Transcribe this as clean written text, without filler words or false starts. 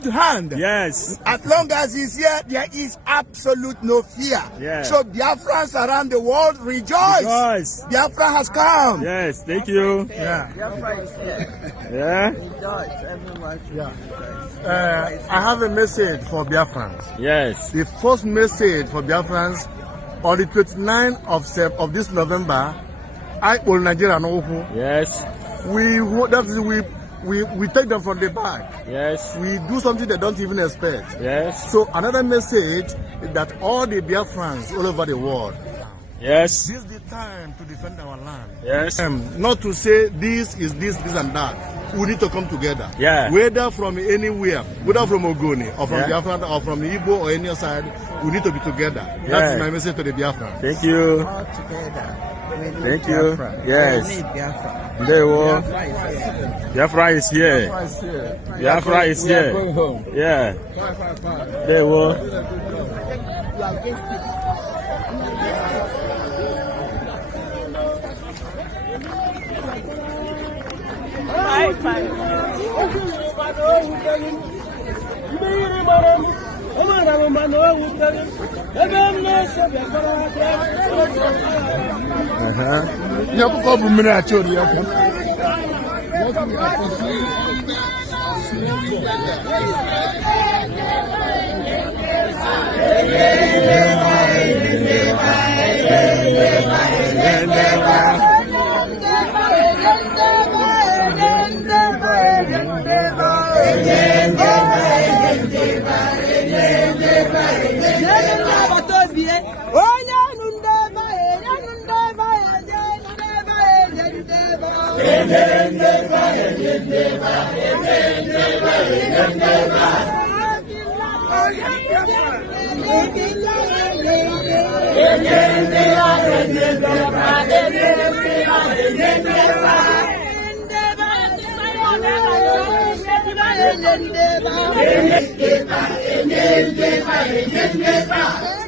good hand. Yes. As long as he's here, there is absolute no fear. Yeah. So Biafrans around the world rejoice. Biafra has come. Yes, thank you. Yeah. Biafra is here. Yeah. Rejoice, everyone. Yeah. I have a message for Biafrans. Yes. The first message for Biafrans on the 29th of this November, I will Nigeria know who. Yes. We take them from the back. Yes. We do something they don't even expect. Yes. So another message is that all the Biafrans all over the world. Yes. This is the time to defend our land. Yes. Not to say this is this and that. We need to come together. Yeah. Whether from anywhere, whether from Ogoni or from Biafra or from Igbo or any other side, we need to be together. That's my message to the Biafra. Thank you. All together. Thank you. Yes. We need Biafra. Biafra is here. Biafra is here. Going home. Yeah. There were. Biafra.